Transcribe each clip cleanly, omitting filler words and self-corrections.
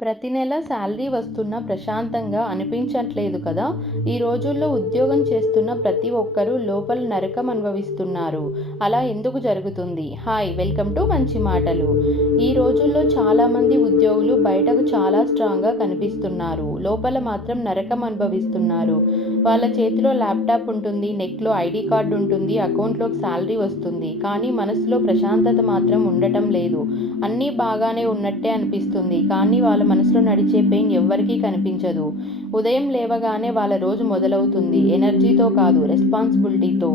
ప్రతి నెల శాలరీ వస్తున్నా ప్రశాంతంగా అనిపించట్లేదు కదా! ఈ రోజుల్లో ఉద్యోగం చేస్తున్న ప్రతి ఒక్కరూ లోపల నరకం అనుభవిస్తున్నారు. అలా ఎందుకు జరుగుతుంది? హాయ్! వెల్కమ్ టు మంచి మాటలు. ఈ రోజుల్లో చాలామంది ఉద్యోగులు బయటకు చాలా స్ట్రాంగ్‌గా కనిపిస్తున్నారు. లోపల మాత్రం నరకం అనుభవిస్తున్నారు. వాళ్ళ చేతిలో ల్యాప్‌టాప్ ఉంటుంది, నెక్‌లో ఐడీ కార్డ్ ఉంటుంది, అకౌంట్‌లోకి శాలరీ వస్తుంది. కానీ మనసులో ప్రశాంతత మాత్రం ఉండటం లేదు. అన్నీ బాగానే ఉన్నట్టే అనిపిస్తుంది. కానీ వాళ్ళ మనసులో నడిచే పెయిన్ ఎవ్వరికీ కనిపించదు. ఉదయం లేవగానే వాళ్ళ రోజు మొదలవుతుంది ఎనర్జీతో కాదు, రెస్పాన్సిబిలిటీతో.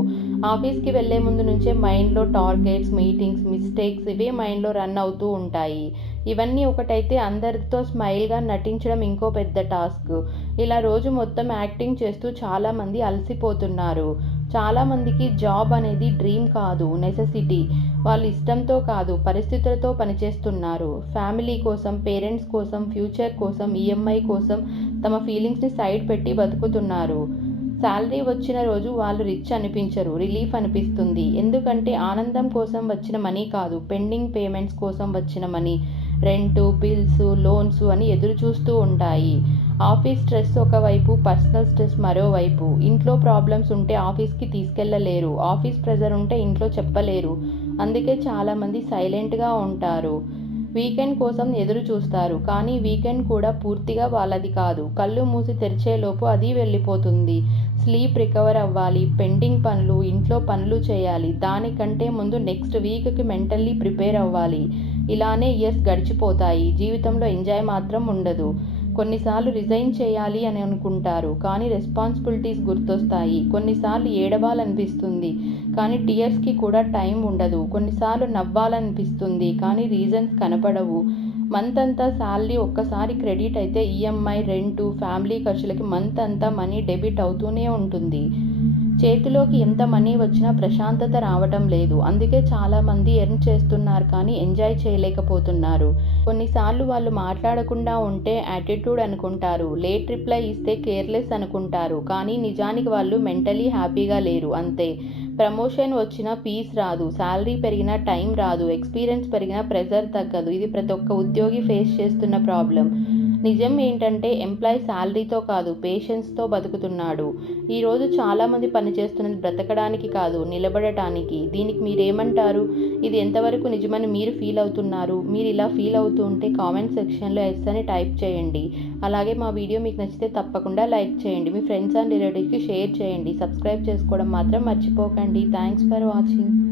ఆఫీస్‌కి వెళ్లే ముందు నుంచే మైండ్‌లో టార్గెట్స్, మీటింగ్స్, మిస్టేక్స్ ఇవే మైండ్‌లో రన్ అవుతూ ఉంటాయి. ఇవన్నీ ఒకటైతే అందరితో స్మైల్‌గా నటించడం ఇంకో పెద్ద టాస్క్. ఇలా రోజు మొత్తం యాక్టింగ్ చేస్తూ చాలామంది అలసిపోతున్నారు. చాలామందికి జాబ్ అనేది డ్రీమ్ కాదు, నెసెసిటీ. వాళ్ళు ఇష్టంతో కాదు, పరిస్థితులతో పనిచేస్తున్నారు. ఫ్యామిలీ కోసం, పేరెంట్స్ కోసం, ఫ్యూచర్ కోసం, ఈఎంఐ కోసం తమ ఫీలింగ్స్‌ని సైడ్ పెట్టి బతుకుతున్నారు. శాలరీ వచ్చిన రోజు వాళ్ళు రిచ్ అనిపించరు, రిలీఫ్ అనిపిస్తుంది. ఎందుకంటే ఆనందం కోసం వచ్చిన మనీ కాదు, పెండింగ్ పేమెంట్స్ కోసం వచ్చిన మనీ. రెంటు, బిల్స్, లోన్స్ అని ఎదురు చూస్తూ ఉంటాయి. ఆఫీస్ స్ట్రెస్ ఒకవైపు, పర్సనల్ స్ట్రెస్ మరోవైపు. ఇంట్లో ప్రాబ్లమ్స్ ఉంటే ఆఫీస్‌కి తీసుకెళ్లలేరు, ఆఫీస్ ప్రెజర్ ఉంటే ఇంట్లో చెప్పలేరు. అందుకే చాలామంది సైలెంట్‌గా ఉంటారు. వీకెండ్ కోసం ఎదురు చూస్తారు, కానీ వీకెండ్ కూడా పూర్తిగా వాళ్ళది కాదు. కళ్ళు మూసి తెరిచేలోపు అది వెళ్ళిపోతుంది. స్లీప్ రికవర్ అవ్వాలి, పెండింగ్ పనులు, ఇంట్లో పనులు చేయాలి. దానికంటే ముందు నెక్స్ట్ వీక్‌కి మెంటల్లీ ప్రిపేర్ అవ్వాలి. ఇలానే ఇయర్స్ గడిచిపోతాయి. జీవితంలో ఎంజాయ్ మాత్రం ఉండదు. కొన్నిసార్లు రిజైన్ చేయాలి అని అనుకుంటారు, కానీ రెస్పాన్సిబిలిటీస్ గుర్తొస్తాయి. కొన్నిసార్లు ఏడవాలనిపిస్తుంది, కానీ టీయర్స్‌కి కూడా టైం ఉండదు. కొన్నిసార్లు నవ్వాలనిపిస్తుంది, కానీ రీజన్స్ కనపడవు. మంత్ అంతా శాలరీ ఒక్కసారి క్రెడిట్ అయితే ఈఎంఐ, రెంటు, ఫ్యామిలీ ఖర్చులకి మంత్ అంతా మనీ డెబిట్ అవుతూనే ఉంటుంది. చేతిలోకి ఎంత మనీ వచ్చినా ప్రశాంతత రావటం లేదు. అందుకే చాలామంది ఎర్న్ చేస్తున్నారు, కానీ ఎంజాయ్ చేయలేకపోతున్నారు. కొన్నిసార్లు వాళ్ళు మాట్లాడకుండా ఉంటే యాటిట్యూడ్ అనుకుంటారు, లేట్ రిప్లై ఇస్తే కేర్‌లెస్ అనుకుంటారు. కానీ నిజానికి వాళ్ళు మెంటల్లీ హ్యాపీగా లేరు, అంతే. ప్రమోషన్ వచ్చినా పీస్ రాదు, శాలరీ పెరిగినా టైం రాదు, ఎక్స్‌పీరియన్స్ పెరిగినా ప్రెజర్ తగ్గదు. ఇది ప్రతి ఒక్క ఉద్యోగి ఫేస్ చేస్తున్న ప్రాబ్లమ్. నిజం ఏంటంటే ఎంప్లాయీ శాలరీతో కాదు, పేషెన్స్‌తో బతుకుతున్నాడు. ఈరోజు చాలామంది పనిచేస్తున్నది బ్రతకడానికి కాదు, నిలబడటానికి. దీనికి మీరేమంటారు? ఇది ఎంతవరకు నిజమని మీరు ఫీల్ అవుతున్నారు? మీరు ఇలా ఫీల్ అవుతూ ఉంటే కామెంట్ సెక్షన్‌లో యెస్ అని టైప్ చేయండి. అలాగే మా వీడియో మీకు నచ్చితే తప్పకుండా లైక్ చేయండి. మీ ఫ్రెండ్స్ అండ్ రిలేటివ్స్‌కి షేర్ చేయండి. సబ్స్క్రైబ్ చేసుకోవడం మాత్రం మర్చిపోకండి. Thanks for watching.